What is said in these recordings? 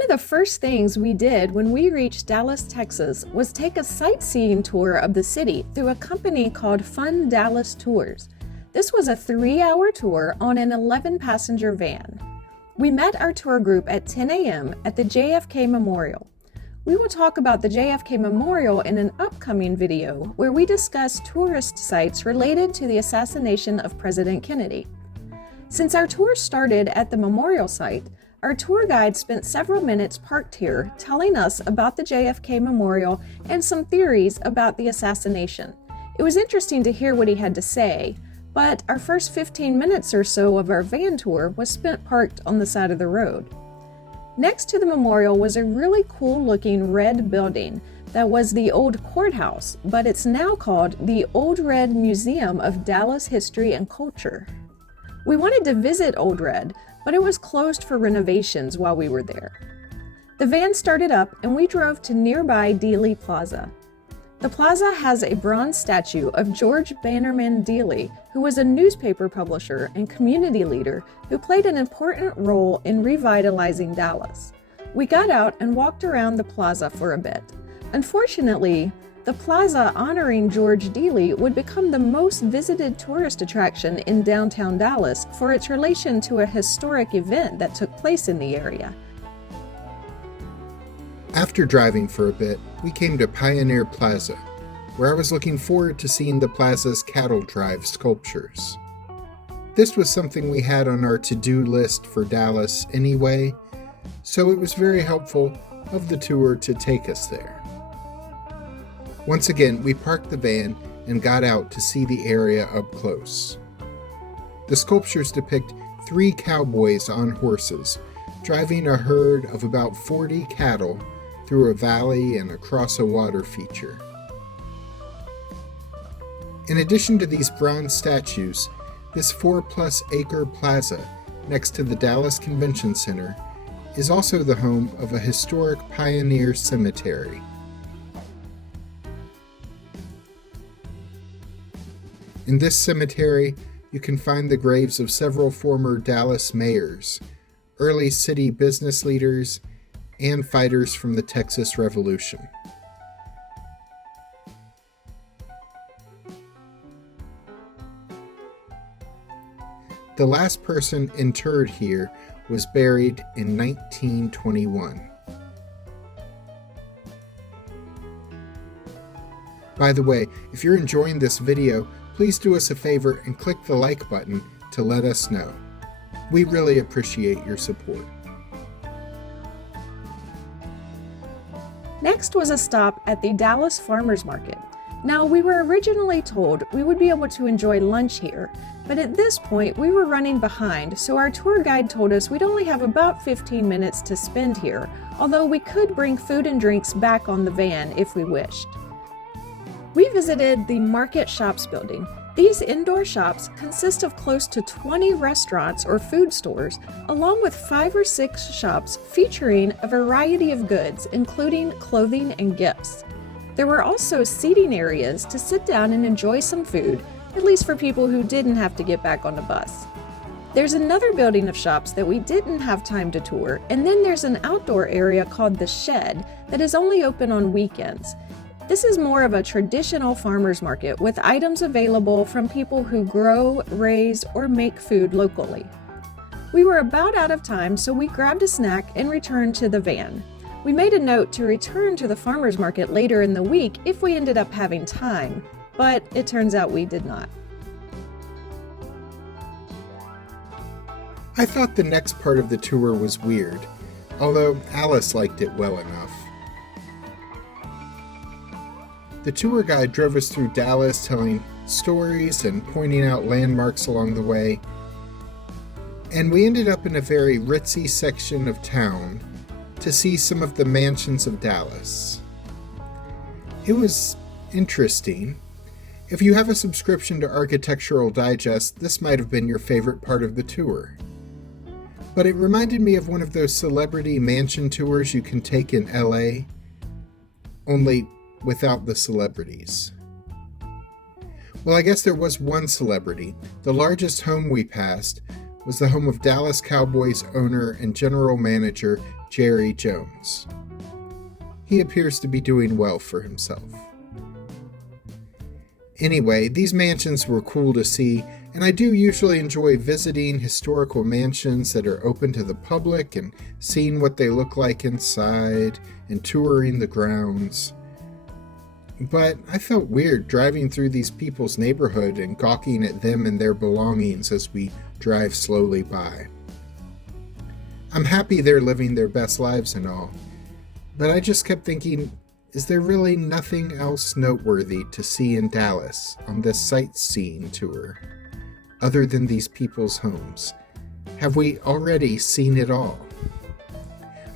One of the first things we did when we reached Dallas, Texas was take a sightseeing tour of the city through a company called Fun Dallas Tours. This was a 3-hour tour on an 11-passenger van. We met our tour group at 10 a.m. at the JFK Memorial. We will talk about the JFK Memorial in an upcoming video where we discuss tourist sites related to the assassination of President Kennedy. Since our tour started at the memorial site, our tour guide spent several minutes parked here telling us about the JFK Memorial and some theories about the assassination. It was interesting to hear what he had to say, but our first 15 minutes or so of our van tour was spent parked on the side of the road. Next to the memorial was a really cool-looking red building that was the old courthouse, but it's now called the Old Red Museum of Dallas History and Culture. We wanted to visit Old Red, but it was closed for renovations while we were there. The van started up and we drove to nearby Dealey Plaza. The plaza has a bronze statue of George Bannerman Dealey, who was a newspaper publisher and community leader who played an important role in revitalizing Dallas. We got out and walked around the plaza for a bit. Unfortunately, the plaza honoring George Dealey would become the most visited tourist attraction in downtown Dallas for its relation to a historic event that took place in the area. After driving for a bit, we came to Pioneer Plaza, where I was looking forward to seeing the plaza's cattle drive sculptures. This was something we had on our to-do list for Dallas anyway, so it was very helpful of the tour to take us there. Once again, we parked the van and got out to see the area up close. The sculptures depict 3 cowboys on horses, driving a herd of about 40 cattle through a valley and across a water feature. In addition to these bronze statues, this 4+ acre plaza next to the Dallas Convention Center is also the home of a historic pioneer cemetery. In this cemetery, you can find the graves of several former Dallas mayors, early city business leaders, and fighters from the Texas Revolution. The last person interred here was buried in 1921. By the way, if you're enjoying this video, please do us a favor and click the like button to let us know. We really appreciate your support. Next was a stop at the Dallas Farmers Market. Now, we were originally told we would be able to enjoy lunch here, but at this point we were running behind, so our tour guide told us we'd only have about 15 minutes to spend here, although we could bring food and drinks back on the van if we wished. We visited the Market Shops building. These indoor shops consist of close to 20 restaurants or food stores, along with 5 or 6 shops featuring a variety of goods, including clothing and gifts. There were also seating areas to sit down and enjoy some food, at least for people who didn't have to get back on the bus. There's another building of shops that we didn't have time to tour, and then there's an outdoor area called the Shed that is only open on weekends. This is more of a traditional farmers market with items available from people who grow, raise, or make food locally. We were about out of time, so we grabbed a snack and returned to the van. We made a note to return to the farmers market later in the week if we ended up having time, but it turns out we did not. I thought the next part of the tour was weird, although Alice liked it well enough. The tour guide drove us through Dallas, telling stories and pointing out landmarks along the way, and we ended up in a very ritzy section of town to see some of the mansions of Dallas. It was interesting. If you have a subscription to Architectural Digest, this might have been your favorite part of the tour. But it reminded me of one of those celebrity mansion tours you can take in LA, only without the celebrities. Well, I guess there was one celebrity. The largest home we passed was the home of Dallas Cowboys owner and general manager Jerry Jones. He appears to be doing well for himself. Anyway, these mansions were cool to see, and I do usually enjoy visiting historical mansions that are open to the public and seeing what they look like inside and touring the grounds. But I felt weird driving through these people's neighborhood and gawking at them and their belongings as we drive slowly by. I'm happy they're living their best lives and all, but I just kept thinking, is there really nothing else noteworthy to see in Dallas on this sightseeing tour, other than these people's homes? Have we already seen it all?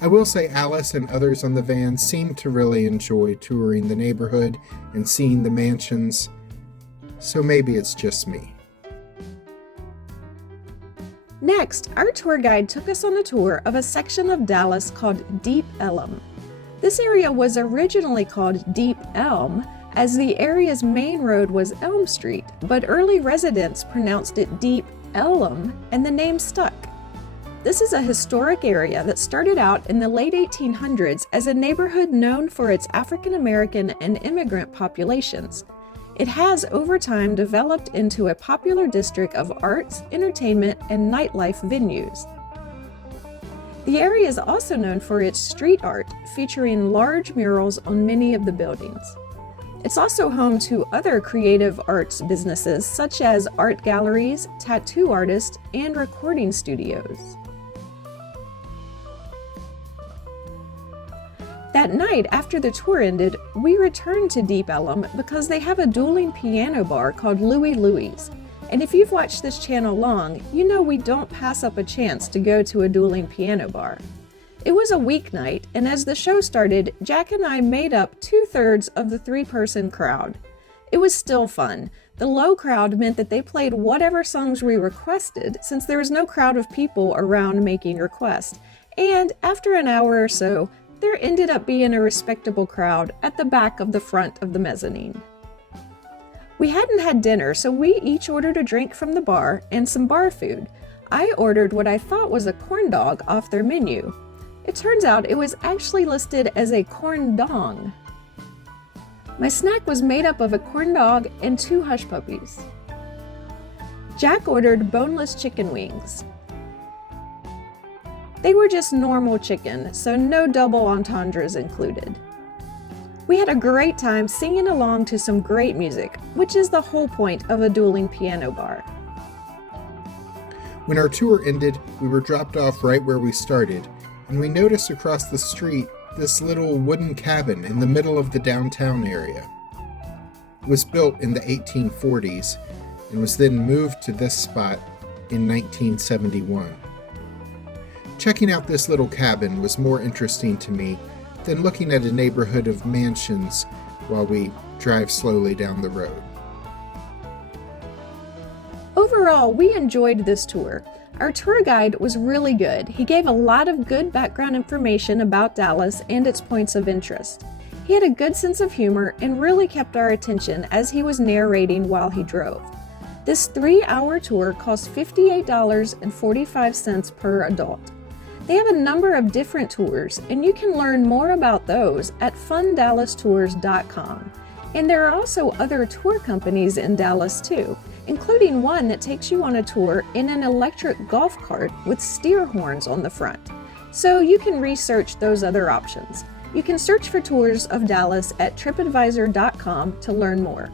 I will say Alice and others on the van seemed to really enjoy touring the neighborhood and seeing the mansions, so maybe it's just me. Next, our tour guide took us on a tour of a section of Dallas called Deep Ellum. This area was originally called Deep Elm, as the area's main road was Elm Street, but early residents pronounced it Deep Ellum, and the name stuck. This is a historic area that started out in the late 1800s as a neighborhood known for its African American and immigrant populations. It has, over time, developed into a popular district of arts, entertainment, and nightlife venues. The area is also known for its street art, featuring large murals on many of the buildings. It's also home to other creative arts businesses such as art galleries, tattoo artists, and recording studios. That night, after the tour ended, we returned to Deep Ellum because they have a dueling piano bar called Louie Louie's. And if you've watched this channel long, you know we don't pass up a chance to go to a dueling piano bar. It was a weeknight, and as the show started, Jack and I made up 2/3 of the 3-person crowd. It was still fun. The low crowd meant that they played whatever songs we requested, since there was no crowd of people around making requests. And after an hour or so, there ended up being a respectable crowd at the back of the front of the mezzanine. We hadn't had dinner, so we each ordered a drink from the bar and some bar food. I ordered what I thought was a corn dog off their menu. It turns out it was actually listed as a corn dong. My snack was made up of a corn dog and 2 hush puppies. Jack ordered boneless chicken wings. They were just normal chicken, so no double entendres included. We had a great time singing along to some great music, which is the whole point of a dueling piano bar. When our tour ended, we were dropped off right where we started, and we noticed across the street this little wooden cabin in the middle of the downtown area. It was built in the 1840s and was then moved to this spot in 1971. Checking out this little cabin was more interesting to me than looking at a neighborhood of mansions while we drive slowly down the road. Overall, we enjoyed this tour. Our tour guide was really good. He gave a lot of good background information about Dallas and its points of interest. He had a good sense of humor and really kept our attention as he was narrating while he drove. This 3-hour tour cost $58.45 per adult. They have a number of different tours, and you can learn more about those at fundallastours.com. And there are also other tour companies in Dallas too, including one that takes you on a tour in an electric golf cart with steer horns on the front. So you can research those other options. You can search for tours of Dallas at TripAdvisor.com to learn more.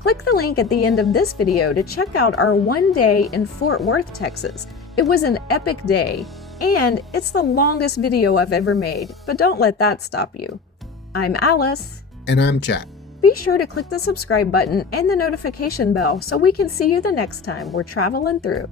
Click the link at the end of this video to check out our 1 day in Fort Worth, Texas. It was an epic day, and it's the longest video I've ever made, but don't let that stop you. I'm Alice. And I'm Jack. Be sure to click the subscribe button and the notification bell so we can see you the next time we're traveling through.